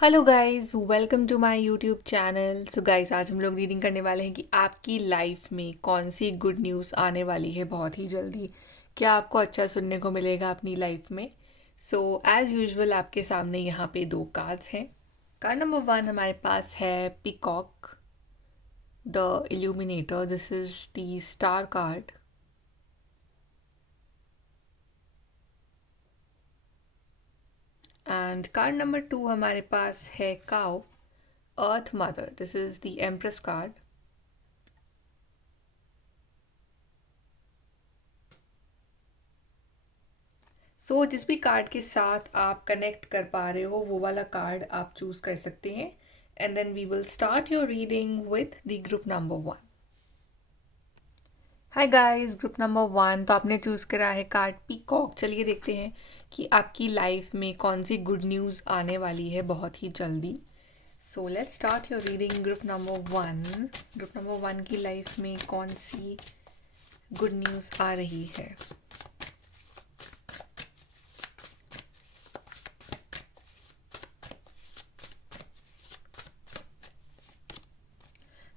Hello guys, welcome to my YouTube channel. So guys, आज हम लोग रीडिंग करने वाले हैं कि आपकी लाइफ में कौन सी गुड न्यूज़ आने वाली है बहुत ही जल्दी। क्या आपको अच्छा सुनने को मिलेगा अपनी लाइफ में। सो एज़ यूजुअल आपके सामने यहाँ पे दो कार्ड्स हैं। कार्ड नंबर वन हमारे पास है peacock the illuminator. This is the star card. And card number two हमारे पास है cow earth mother. This is the empress card. So जिस भी कार्ड के साथ आप कनेक्ट कर पा रहे हो वो वाला कार्ड आप चूज कर सकते हैं। And then we will start your reading with the group number one. Hi guys, group number one तो आपने चूज करा है कार्ड पीकॉक। चलिए देखते हैं कि आपकी लाइफ में कौन सी गुड न्यूज़ आने वाली है बहुत ही जल्दी। So let's start your reading group number one. Group number one की लाइफ में कौन सी गुड न्यूज़ आ रही है।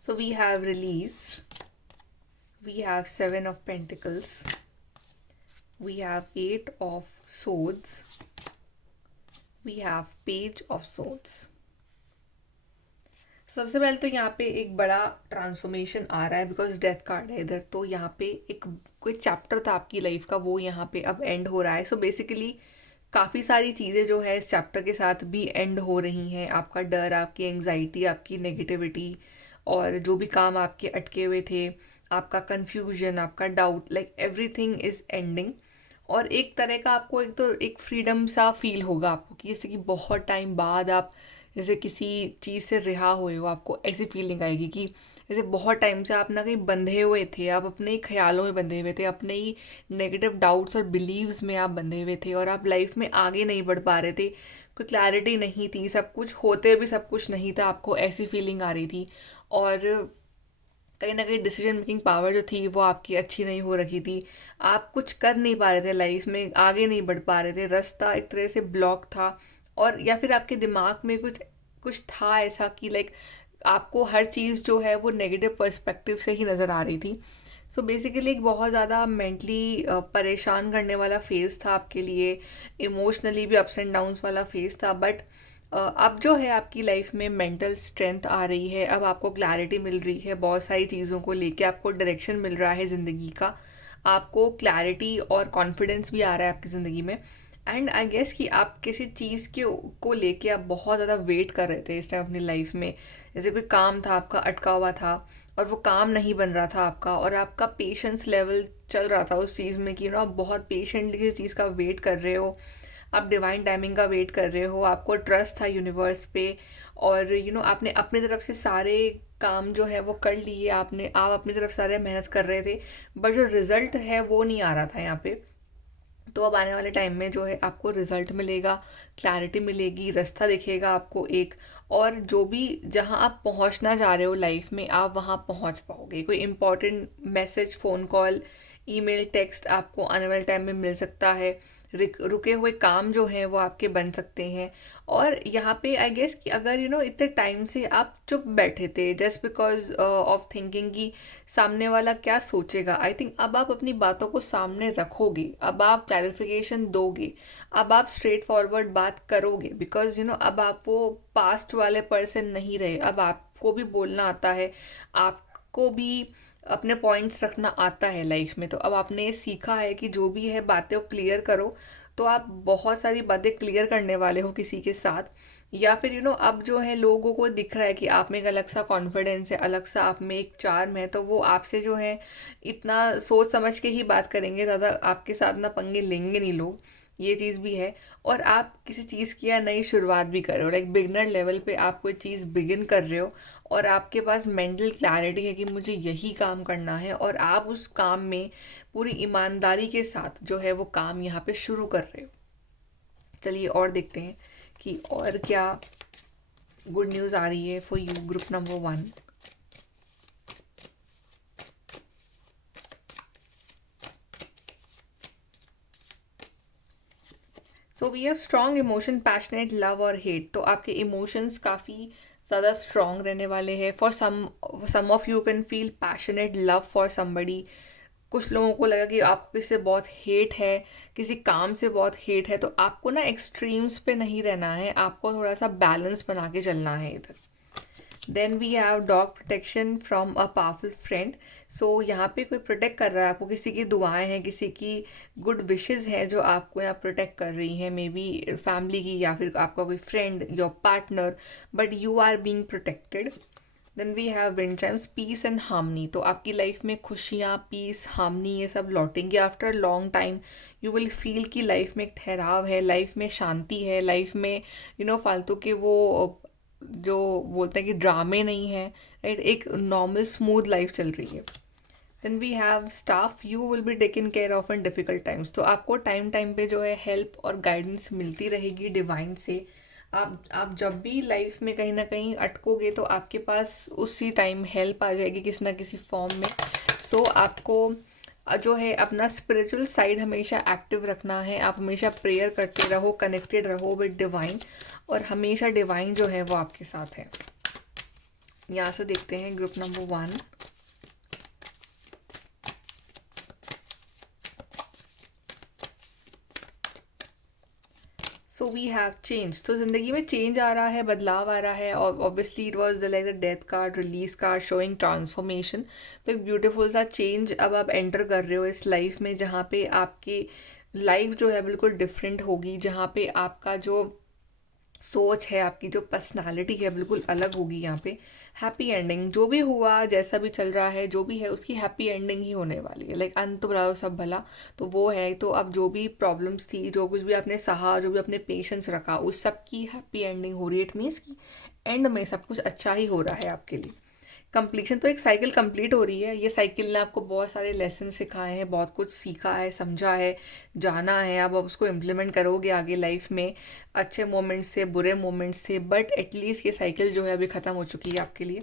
So we have release, we have seven of pentacles, we have eight of swords, we have page of swords. सबसे पहले तो यहाँ पे एक बड़ा ट्रांसफॉर्मेशन आ रहा है बिकॉज डेथ कार्ड है इधर। तो यहाँ पे एक कोई चैप्टर था आपकी लाइफ का, वो यहाँ पे अब एंड हो रहा है। सो बेसिकली काफ़ी सारी चीज़ें जो है इस चैप्टर के साथ भी एंड हो रही हैं। आपका डर, आपकी एंग्जाइटी, आपकी नेगेटिविटी और जो भी काम आपके अटके हुए थे, आपका कन्फ्यूजन, आपका doubt, like everything is ending. और एक तरह का आपको एक तो एक फ्रीडम सा फील होगा आपको कि जैसे कि बहुत टाइम बाद आप जैसे किसी चीज़ से रिहा हुए हो। आपको ऐसी फीलिंग आएगी कि जैसे बहुत टाइम से आप ना कहीं बंधे हुए थे, आप अपने ही ख्यालों में बंधे हुए थे, अपने ही नेगेटिव डाउट्स और बिलीव्स में आप बंधे हुए थे और आप लाइफ में आगे नहीं बढ़ पा रहे थे। कोई क्लैरिटी नहीं थी, सब कुछ होते भी सब कुछ नहीं था, आपको ऐसी फीलिंग आ रही थी। और कहीं ना कहीं डिसीजन मेकिंग पावर जो थी वो आपकी अच्छी नहीं हो रखी थी। आप कुछ कर नहीं पा रहे थे लाइफ में, आगे नहीं बढ़ पा रहे थे, रास्ता एक तरह से ब्लॉक था। और या फिर आपके दिमाग में कुछ कुछ था ऐसा कि लाइक आपको हर चीज़ जो है वो नेगेटिव पर्सपेक्टिव से ही नज़र आ रही थी। सो बेसिकली एक बहुत ज़्यादा मेंटली परेशान करने वाला फेज़ था आपके लिए। इमोशनली भी अप्स एंड डाउन्स वाला फेज़ था। बट अब जो है आपकी लाइफ में मेंटल स्ट्रेंथ आ रही है। अब आपको क्लैरिटी मिल रही है बहुत सारी चीज़ों को लेके, आपको डायरेक्शन मिल रहा है ज़िंदगी का। आपको क्लैरिटी और कॉन्फिडेंस भी आ रहा है आपकी ज़िंदगी में। एंड आई गेस कि आप किसी चीज़ के को लेके आप बहुत ज़्यादा वेट कर रहे थे इस टाइम अपनी लाइफ में। जैसे कोई काम था आपका अटका हुआ था और वो काम नहीं बन रहा था आपका, और आपका पेशेंस लेवल चल रहा था उस चीज़ में कि आप बहुत पेशेंटली किसी चीज़ का वेट कर रहे हो। आप डिवाइन टाइमिंग का वेट कर रहे हो, आपको ट्रस्ट था यूनिवर्स पे। और आपने अपनी तरफ से सारे काम जो है वो कर लिए, आप अपनी तरफ सारे मेहनत कर रहे थे। बट जो रिजल्ट है वो नहीं आ रहा था यहाँ पे। तो अब आने वाले टाइम में जो है आपको रिजल्ट मिलेगा, क्लैरिटी मिलेगी, रास्ता दिखेगा आपको एक। और जो भी जहाँ आप पहुँचना चाह रहे हो लाइफ में, आप वहाँ पहुँच पाओगे। कोई important message, phone call, email, text आपको आने वाले टाइम में मिल सकता है। रुके हुए काम जो हैं वो आपके बन सकते हैं। और यहाँ पे आई गेस कि अगर इतने टाइम से आप चुप बैठे थे जस्ट बिकॉज ऑफ थिंकिंग कि सामने वाला क्या सोचेगा, आई थिंक अब आप अपनी बातों को सामने रखोगे, अब आप क्लैरिफिकेशन दोगे, अब आप स्ट्रेट फॉरवर्ड बात करोगे। बिकॉज अब आप वो पास्ट वाले पर्सन नहीं रहे, अब आपको भी बोलना आता है, आपको भी अपने पॉइंट्स रखना आता है लाइफ में। तो अब आपने सीखा है कि जो भी है बातें को क्लियर करो। तो आप बहुत सारी बातें क्लियर करने वाले हो किसी के साथ। या फिर अब जो है लोगों को दिख रहा है कि आप में एक अलग सा कॉन्फिडेंस है, अलग सा आप में एक चार्म है। तो वो आपसे जो है इतना सोच समझ के ही बात करेंगे, ज़्यादा आपके साथ ना पंगे लेंगे नहीं लोग। ये चीज़ भी है। और आप किसी चीज़ की या नई शुरुआत भी कर रहे हो, लाइक बिगनर लेवल पे आप कोई चीज़ बिगिन कर रहे हो। और आपके पास मेंटल क्लैरिटी है कि मुझे यही काम करना है, और आप उस काम में पूरी ईमानदारी के साथ जो है वो काम यहाँ पे शुरू कर रहे हो। चलिए और देखते हैं कि और क्या गुड न्यूज़ आ रही है for you, group number one. So we have strong emotion, passionate, love और हेट। तो आपके इमोशंस काफ़ी ज़्यादा स्ट्रॉन्ग रहने वाले हैं। For some of you can feel passionate love for somebody. कुछ लोगों को लगा कि आपको किसी से बहुत हेट है, किसी काम से बहुत हेट है, तो आपको ना एक्सट्रीम्स पे नहीं रहना है, आपको थोड़ा सा बैलेंस बना के चलना है इधर। Then we have dog protection from a powerful friend. So यहाँ पे कोई प्रोटेक्ट कर रहा है आपको, किसी की दुआएं हैं, किसी की गुड विशेस हैं जो आपको यहाँ प्रोटेक्ट कर रही हैं, मे बी फैमिली की या फिर आपका कोई friend, your partner, but you are being protected. Then we have wind chimes, peace and harmony. तो आपकी लाइफ में खुशियाँ, पीस, हार्मनी ये सब लौटेंगे after long time. You will feel कि लाइफ में एक ठहराव है, लाइफ में शांति है, लाइफ में फालतू के वो जो बोलते हैं कि ड्रामे नहीं है, राइट, एक नॉर्मल स्मूथ लाइफ चल रही है। Then we have staff, you will be taken care of in difficult times. तो आपको टाइम टाइम पे जो है हेल्प और गाइडेंस मिलती रहेगी डिवाइन से। आप जब भी लाइफ में कहीं ना कहीं अटकोगे तो आपके पास उसी टाइम हेल्प आ जाएगी किसी ना किसी फॉर्म में। सो आपको जो है अपना स्पिरिचुअल साइड हमेशा एक्टिव रखना है। आप हमेशा प्रेयर करते रहो, कनेक्टेड रहो विद डिवाइन, और हमेशा डिवाइन जो है वो आपके साथ है। यहाँ से देखते हैं group number 1। So we have change. तो ज़िंदगी में चेंज आ रहा है, बदलाव आ रहा है, और obviously it was the like the death card, release card showing transformation. तो एक ब्यूटीफुल सा चेंज अब आप एंटर कर रहे हो इस लाइफ में, जहाँ पे आपकी लाइफ जो है बिल्कुल डिफरेंट होगी, जहाँ पे आपका जो सोच है, आपकी जो पर्सनालिटी है बिल्कुल अलग होगी। यहाँ पे हैप्पी एंडिंग, जो भी हुआ, जैसा भी चल रहा है, जो भी है उसकी हैप्पी एंडिंग ही होने वाली है। लाइक अंत भला तो सब भला, तो वो है। तो अब जो भी प्रॉब्लम्स थी, जो कुछ भी आपने सहा, जो भी अपने पेशेंस रखा, उस सब की हैप्पी एंडिंग हो रही है। इट मीन्स कि एंड में सब कुछ अच्छा ही हो रहा है आपके लिए। कंप्लीशन, तो एक साइकिल कंप्लीट हो रही है। ये साइकिल ने आपको बहुत सारे लेसन सिखाए हैं, बहुत कुछ सीखा है, समझा है, जाना है। अब आप उसको इम्प्लीमेंट करोगे आगे लाइफ में, अच्छे मोमेंट्स से, बुरे मोमेंट्स से, बट एटलीस्ट ये साइकिल जो है अभी ख़त्म हो चुकी है आपके लिए।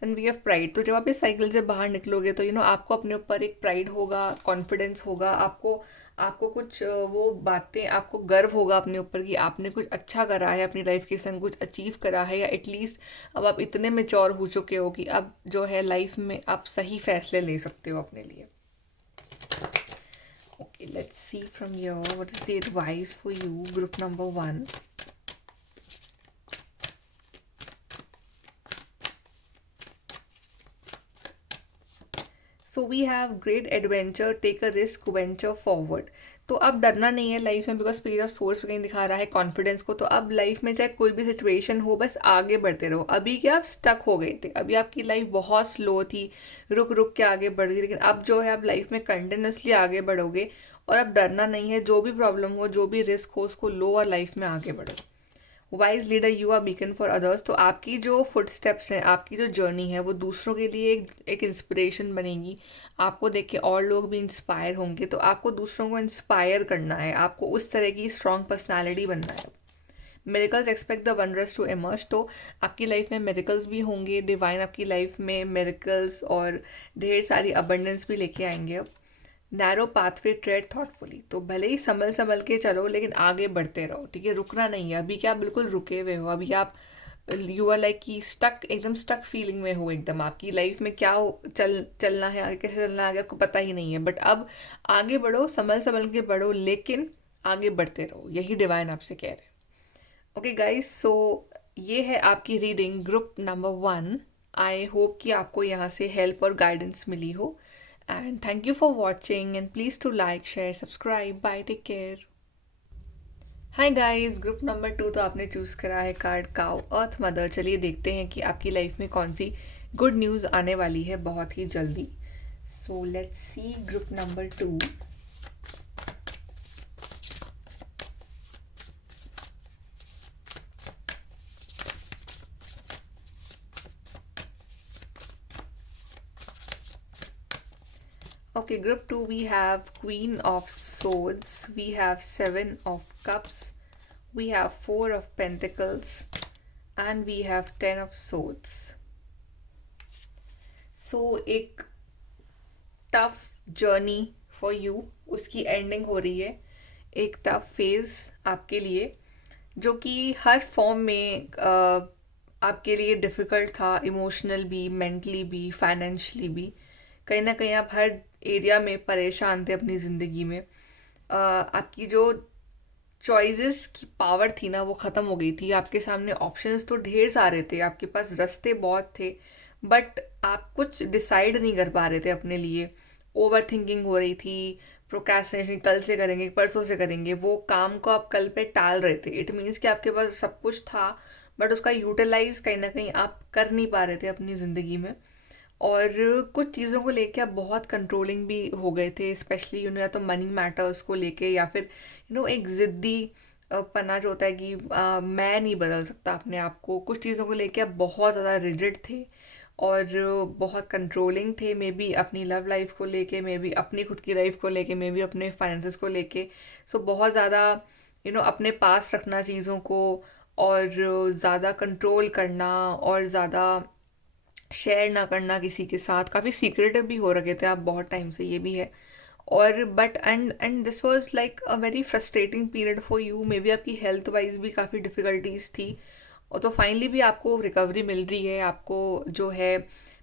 Then we have pride. तो जब आप इस साइकिल से बाहर निकलोगे तो आपको अपने ऊपर एक प्राइड होगा, कॉन्फिडेंस होगा, आपको आपको कुछ वो बातें, आपको गर्व होगा अपने ऊपर कि आपने कुछ अच्छा करा है अपनी लाइफ के संग, कुछ अचीव करा है, या एटलीस्ट अब आप इतने मेच्योर हो चुके हो कि अब जो है लाइफ में आप सही फैसले ले सकते हो अपने लिए। Okay, let's see from your what is the advice for you, group number 1। So we have great adventure, take a risk, venture forward. तो अब डरना नहीं है लाइफ में, बिकॉज स्पिरिट ऑफ सोर्स पे कहीं दिखा रहा है कॉन्फिडेंस को। तो अब लाइफ में चाहे कोई भी सिचुएशन हो, बस आगे बढ़ते रहो। अभी क्या आप स्टक हो गए थे, अभी आपकी लाइफ बहुत स्लो थी, रुक रुक के आगे बढ़ रही थी, लेकिन अब जो है आप लाइफ में कंटिन्यूसली आगे बढ़ोगे। और अब डरना नहीं है, जो भी प्रॉब्लम हो, जो भी रिस्क हो, उसको लो और लाइफ में आगे बढ़ो। Wise leader, you are beacon for others. तो आपकी जो फुट स्टेप्स हैं, आपकी जो जर्नी है, वो दूसरों के लिए एक इंस्पिरेशन बनेगी। आपको देख के और लोग भी इंस्पायर होंगे। तो आपको दूसरों को इंस्पायर करना है, आपको उस तरह की स्ट्रॉन्ग पर्सनैलिटी बनना है। Miracles, expect the wonders to emerge. तो आपकी लाइफ में मेरिकल्स भी होंगे, डिवाइन आपकी लाइफ में मेरिकल्स और ढेर सारी अबंडेंस भी लेके आएंगे। अब नैरो पाथवे, ट्रेड थॉटफुली। तो भले ही संभल संभल के चलो, लेकिन आगे बढ़ते रहो, ठीक है, रुकना नहीं है। अभी क्या आप बिल्कुल रुके हुए हो, अभी आप यू आर लाइक कि स्टक, एकदम स्टक फीलिंग में हो एकदम। आपकी लाइफ में क्या चलना है आगे, कैसे चलना है आगे, आपको पता ही नहीं है। बट अब आगे बढ़ो, संभल संभल के बढ़ो, लेकिन आगे बढ़ते रहो, यही डिवाइन आपसे कह रहे हैं। ओके गाइस, सो ये है आपकी reading group number 1। I hope कि आपको यहाँ से हेल्प और गाइडेंस मिली हो। And thank you for watching, and please to like, share, subscribe. Bye, take care. Hi guys, group number 2 तो आपने चूज़ करा है कार्ड काउ अर्थ मदर। चलिए देखते हैं कि आपकी लाइफ में कौन सी गुड न्यूज़ आने वाली है बहुत ही जल्दी। So let's see group number 2। Okay, group 2 we have Queen of Swords, we have 7 of Cups, we have 4 of Pentacles, and we have 10 of Swords. So एक टफ जर्नी फॉर यू, उसकी ending हो रही है। एक tough phase आपके लिए, जो कि हर फॉर्म में आपके लिए डिफ़िकल्ट था, इमोशनल भी, मेंटली भी, फाइनेंशियली भी। कहीं ना कहीं आप हर एरिया में परेशान थे अपनी ज़िंदगी में। आपकी जो चॉइसेस की पावर थी ना वो ख़त्म हो गई थी। आपके सामने ऑप्शंस तो ढेर सारे थे, आपके पास रास्ते बहुत थे, बट आप कुछ डिसाइड नहीं कर पा रहे थे अपने लिए। ओवर थिंकिंग हो रही थी, प्रोक्रेस्टिनेशन, कल से करेंगे, परसों से करेंगे, वो काम को आप कल पे टाल रहे थे। इट मीन्स कि आपके पास सब कुछ था, बट उसका यूटिलाइज कहीं ना कहीं आप कर नहीं पा रहे थे अपनी ज़िंदगी में। और कुछ चीज़ों को लेके आप बहुत कंट्रोलिंग भी हो गए थे, स्पेशली या तो मनी मैटर्स को लेके, या फिर एक ज़िद्दी पना जो होता है कि मैं नहीं बदल सकता अपने आप को। कुछ चीज़ों को लेके आप बहुत ज़्यादा रिजिड थे और बहुत कंट्रोलिंग थे, मे बी अपनी लव लाइफ को लेके, मे बी अपनी खुद की लाइफ को लेके, मे बी अपने फाइनेंसेस को लेके। सो बहुत ज़्यादा अपने पास रखना चीज़ों को, और ज़्यादा कंट्रोल करना, और ज़्यादा शेयर ना करना किसी के साथ। काफ़ी सीक्रेटिव भी हो रखे थे आप बहुत टाइम से, ये भी है। और but and this was like a very frustrating period for you. May be आपकी हेल्थ वाइज भी काफ़ी डिफ़िकल्टीज थी, और तो फाइनली भी आपको रिकवरी मिल रही है। आपको जो है,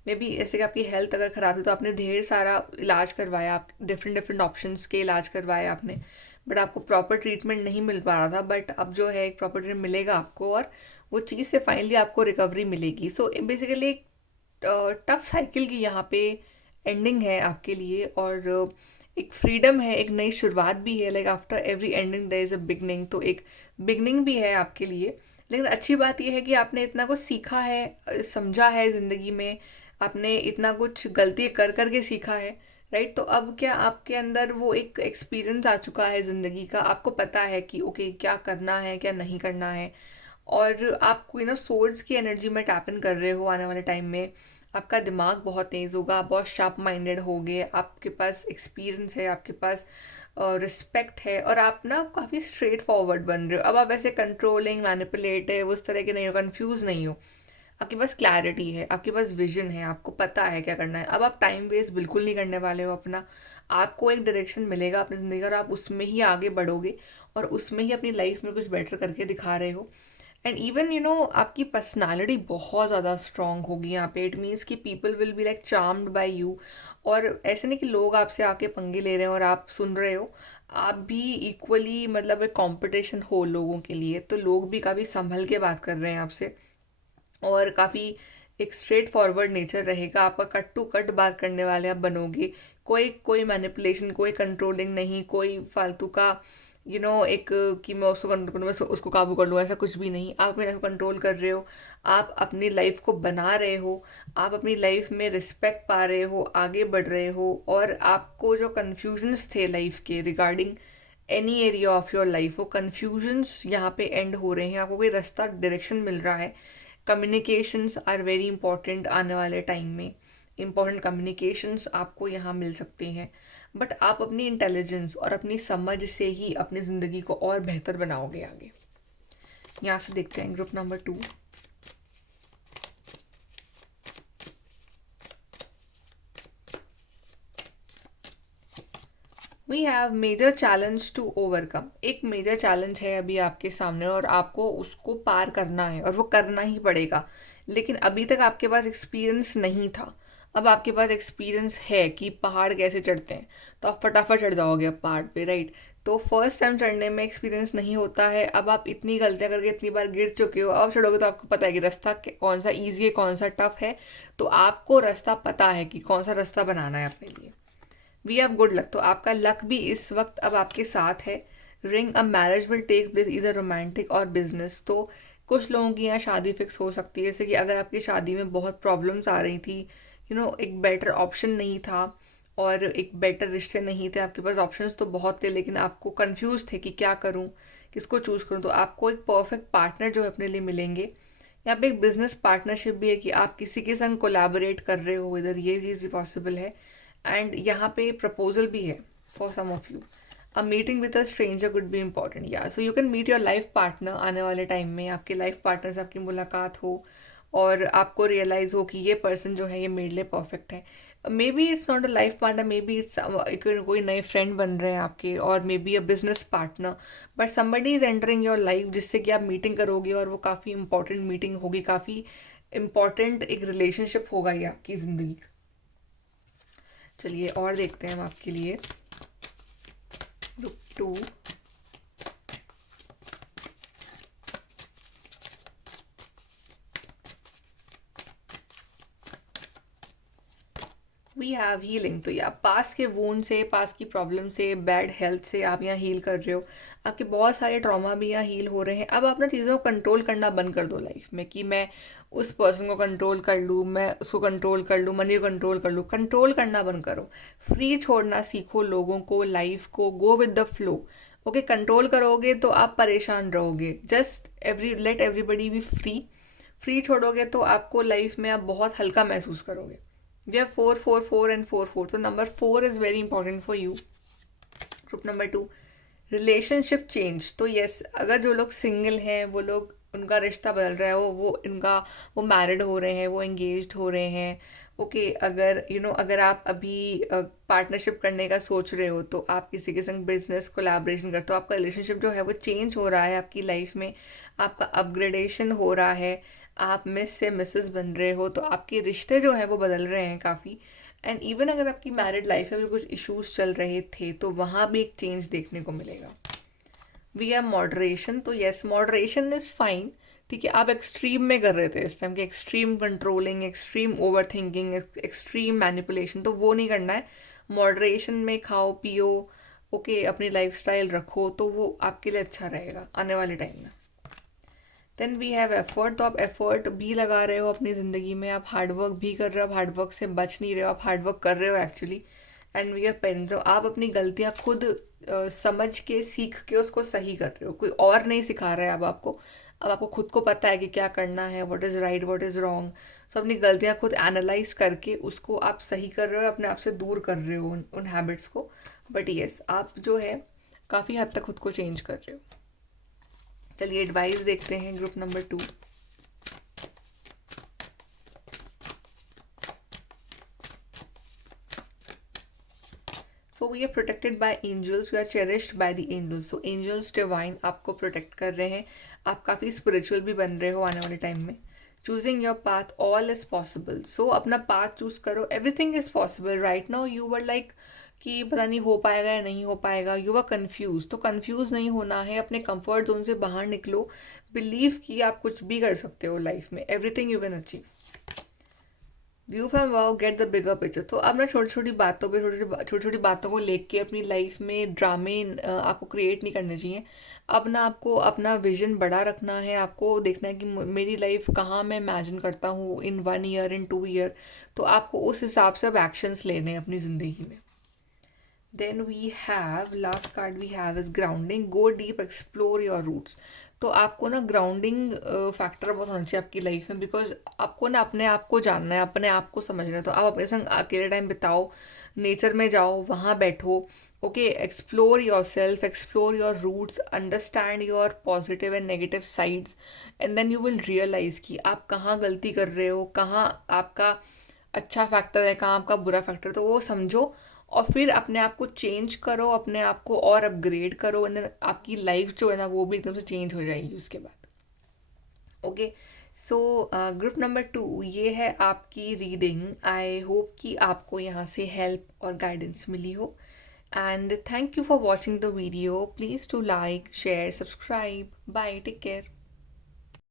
मे बी ऐसे कि आपकी हेल्थ अगर ख़राब थी तो आपने ढेर सारा इलाज करवाया, आप डिफरेंट डिफरेंट ऑप्शंस के इलाज करवाए आपने, बट आपको प्रॉपर ट्रीटमेंट नहीं मिल पा रहा था। बट अब जो है एक प्रॉपर ट्रीटमेंट मिलेगा आपको, और वो चीज़ से फाइनली आपको रिकवरी मिलेगी। सो बेसिकली टफ साइकिल की यहाँ पे एंडिंग है आपके लिए, और एक फ्रीडम है, एक नई शुरुआत भी है। Like after every ending there is a beginning, तो एक बिगनिंग भी है आपके लिए। लेकिन अच्छी बात यह है कि आपने इतना कुछ सीखा है, समझा है ज़िंदगी में, आपने इतना कुछ गलती कर करके सीखा है, राइट। तो अब क्या आपके अंदर वो एक एक्सपीरियंस आ चुका है ज़िंदगी का, आपको पता है कि ओके क्या करना है क्या नहीं करना है। और आप कोई सोर्स की एनर्जी में टैप इन कर रहे हो आने वाले टाइम में। आपका दिमाग बहुत तेज़ होगा, आप बहुत शार्प माइंडेड होगे, आपके पास एक्सपीरियंस है, आपके पास रिस्पेक्ट है, और आप काफ़ी स्ट्रेट फॉरवर्ड बन रहे हो। अब आप ऐसे कंट्रोलिंग, मैनिपुलेटिव उस तरह के नहीं हो, कंफ्यूज नहीं हो। आपके पास क्लैरिटी है, आपके पास विजन है, आपको पता है क्या करना है। अब आप टाइम वेस्ट बिल्कुल नहीं करने वाले हो अपना। आपको एक डायरेक्शन मिलेगा अपनी ज़िंदगी का, और आप उसमें ही आगे बढ़ोगे, और उसमें ही अपनी लाइफ में कुछ बेटर करके दिखा रहे हो। एंड इवन आपकी पर्सनालिटी बहुत ज़्यादा स्ट्रांग होगी यहाँ पे। इट मीन्स कि people will be like charmed by you. और ऐसे नहीं कि लोग आपसे आके पंगे ले रहे हैं और आप सुन रहे हो, आप भी इक्वली, मतलब एक कंपटीशन हो लोगों के लिए, तो लोग भी काफ़ी संभल के बात कर रहे हैं आपसे, और काफ़ी एक स्ट्रेट फॉरवर्ड नेचर रहेगा आपका। कट टू कट बात करने वाले आप बनोगे। कोई कोई मैनिपुलेशन, कोई कंट्रोलिंग नहीं, कोई फालतू का एक कि मैं उसको कंट्रोल करूँ, मैं उसको काबू कर लूँ, ऐसा कुछ भी नहीं। आप अपनी लाइफ को कंट्रोल कर रहे हो, आप अपनी लाइफ को बना रहे हो, आप अपनी लाइफ में रिस्पेक्ट पा रहे हो, आगे बढ़ रहे हो। और आपको जो कन्फ्यूजन्स थे लाइफ के regarding any area of your life, वो कन्फ्यूजन्स यहाँ पे एंड हो रहे हैं। आपको कोई रास्ता, डायरेक्शन मिल रहा है। कम्युनिकेशंस आर वेरी इंपॉर्टेंट आने वाले टाइम में। इंपॉर्टेंट कम्युनिकेशंस आपको यहाँ मिल सकते हैं, बट आप अपनी इंटेलिजेंस और अपनी समझ से ही अपनी ज़िंदगी को और बेहतर बनाओगे आगे। यहाँ से देखते हैं group number 2। We have major challenge to overcome. एक मेजर चैलेंज है अभी आपके सामने, और आपको उसको पार करना है, और वो करना ही पड़ेगा। लेकिन अभी तक आपके पास एक्सपीरियंस नहीं था, अब आपके पास एक्सपीरियंस है कि पहाड़ कैसे चढ़ते हैं, तो आप फटाफट चढ़ जाओगे अब पहाड़ पे, राइट। तो फर्स्ट टाइम चढ़ने में एक्सपीरियंस नहीं होता है। अब आप इतनी गलतियां करके इतनी बार गिर चुके हो, अब चढ़ोगे तो आपको पता है कि रास्ता कौन सा ईजी है, कौन सा टफ है। तो आपको रास्ता पता है कि कौन सा रास्ता बनाना है अपने लिए। वी हैव गुड लक, तो आपका लक भी इस वक्त अब आपके साथ है। Ring a marriage will take place इधर रोमांटिक और बिजनेस। तो कुछ लोगों की यहाँ शादी फिक्स हो सकती है, जैसे कि अगर आपकी शादी में बहुत प्रॉब्लम्स आ रही थी, एक बेटर ऑप्शन नहीं था, और एक बेटर रिश्ते नहीं थे आपके पास। ऑप्शंस तो बहुत थे, लेकिन आपको कंफ्यूज थे कि क्या करूँ, किसको चूज़ करूँ। तो आपको एक परफेक्ट पार्टनर जो है अपने लिए मिलेंगे। यहाँ पे एक बिजनेस पार्टनरशिप भी है कि आप किसी के संग कोलैबोरेट कर रहे हो इधर, ये चीज़ पॉसिबल है। एंड यहाँ पे प्रपोजल भी है for some of you. A meeting with a stranger could be important, या so you can meet your life partner आने वाले टाइम में। आपके लाइफ पार्टनर से आपकी मुलाकात हो, और आपको रियलाइज़ हो कि ये पर्सन जो है ये मेरे लिए परफेक्ट है। May be it's not a life partner, may be it's कोई नए फ्रेंड बन रहे हैं आपके, और may be a business partner, but somebody is entering your life जिससे कि आप मीटिंग करोगे, और वो काफ़ी इंपॉर्टेंट मीटिंग होगी, काफ़ी इंपॉर्टेंट एक रिलेशनशिप होगा ये आपकी ज़िंदगी का। चलिए और देखते हैं हम आपके लिए ग्रुप 2। We have healing. तो ये आप पास के वूंड से, पास की प्रॉब्लम से, बैड हेल्थ से आप यहाँ हील कर रहे हो। आपके बहुत सारे ट्रॉमा भी यहाँ हील हो रहे हैं। अब आप ना चीज़ों को कंट्रोल करना बंद कर दो लाइफ में, कि मैं उस पर्सन को कंट्रोल कर लूँ, मैं उसको कंट्रोल कर लूँ, मनी को कंट्रोल कर लूँ। कंट्रोल करना बंद करो, फ्री छोड़ना सीखो लोगों को, लाइफ को, go with the flow. Okay, control करोगे तो आप परेशान रहोगे। Just let everybody B free. Free छोड़ोगे तो आपको लाइफ में आप बहुत हल्का महसूस करोगे। We have 4 4 4 and 4 4, so number 4 is very important for you. Group number 2, relationship change. तो यस, अगर जो लोग सिंगल हैं वो लोग, उनका रिश्ता बदल रहा है, वो मैरिड हो रहे हैं, वो एंगेज्ड हो रहे हैं। ओके, अगर अगर आप अभी पार्टनरशिप करने का सोच रहे हो, तो आप किसी के संग बिजनेस कोलैबोरेशन करते हो, आपका रिलेशनशिप जो है वो चेंज हो रहा है आपकी लाइफ में, आपका अपग्रेडेशन हो रहा है, आप मिस से मिसेस बन रहे हो, तो आपके रिश्ते जो हैं वो बदल रहे हैं काफ़ी। एंड इवन अगर आपकी मैरिड लाइफ में भी कुछ इश्यूज चल रहे थे, तो वहाँ भी एक चेंज देखने को मिलेगा। We are moderation. तो यस, मॉडरेशन इज़ फाइन। ठीक है, आप एक्सट्रीम में कर रहे थे इस टाइम, के extreme controlling, extreme over thinking, extreme manipulation, तो वो नहीं करना है। मॉडरेशन में खाओ पियो, ओके, अपनी लाइफस्टाइल रखो, तो वो आपके लिए अच्छा रहेगा आने वाले टाइम में। Then we have effort. तो आप एफर्ट भी लगा रहे हो अपनी ज़िंदगी में, आप हार्डवर्क भी कर रहे हो, आप हार्डवर्क से बच नहीं रहे हो, आप हार्डवर्क कर रहे हो actually. And we are parent. तो आप अपनी गलतियाँ खुद समझ के, सीख के उसको सही कर रहे हो, कोई और नहीं सिखा रहा है अब आपको। अब आपको खुद को पता है कि क्या करना है, what is right, what is wrong. So अपनी गलतियाँ खुद एनालाइज करके उसको आप सही कर रहे हो, अपने आप से दूर कर रहे हो उन हैबिट्स को। बट येस, आप जो है काफ़ी हद तक खुद को चेंज कर रहे हो। चलिए एडवाइस देखते हैं group number 2। So we are protected by angels, we are cherished by the angels. So angels divine आपको प्रोटेक्ट कर रहे हैं, आप काफ़ी स्पिरिचुअल भी बन रहे हो आने वाले टाइम में। Choosing your path, all is possible. So अपना पाथ चूज करो, everything is possible. Right now you were like कि पता नहीं हो पाएगा या नहीं हो पाएगा, यू आर कन्फ्यूज। तो कन्फ्यूज नहीं होना है, अपने कंफर्ट जोन से बाहर निकलो, बिलीव कि आप कुछ भी कर सकते हो लाइफ में, everything you can achieve. View from wow, get the bigger picture. तो अब ना छोटी छोटी बातों पे, छोटी छोटी बातों को लेके अपनी लाइफ में ड्रामे आपको क्रिएट नहीं करने चाहिए। अब ना आपको अपना विजन बड़ा रखना है, आपको देखना है कि मेरी लाइफ कहाँ मैं इमेजिन करता हूँ इन 1 ईयर, इन 2 ईयर। तो आपको उस हिसाब से अब एक्शंस लेने हैं अपनी ज़िंदगी में। Then we have last card we have is grounding. Go deep, explore your roots. तो आपको ना ग्राउंडिंग फैक्टर बहुत होना चाहिए आपकी लाइफ में, बिकॉज आपको ना अपने आप को जानना है, अपने आप को समझना है। तो आप अपने संग अकेले टाइम बिताओ, नेचर में जाओ, वहाँ बैठो। Okay, explore your self, explore your roots, understand your positive and negative sides, and then you will realise कि आप कहाँ गलती कर रहे हो, कहाँ आपका अच्छा फैक्टर है, कहाँ आपका बुरा फैक्टर है। तो वो समझो और फिर अपने आप को चेंज करो, अपने आप को और अपग्रेड करो, एंड आपकी लाइफ जो है ना वो भी एकदम से चेंज हो जाएगी उसके बाद। ओके, सो ग्रुप नंबर 2 ये है आपकी रीडिंग। आई होप कि आपको यहाँ से हेल्प और गाइडेंस मिली हो, and thank you for watching the video. Please to like, share, subscribe. Bye, take care.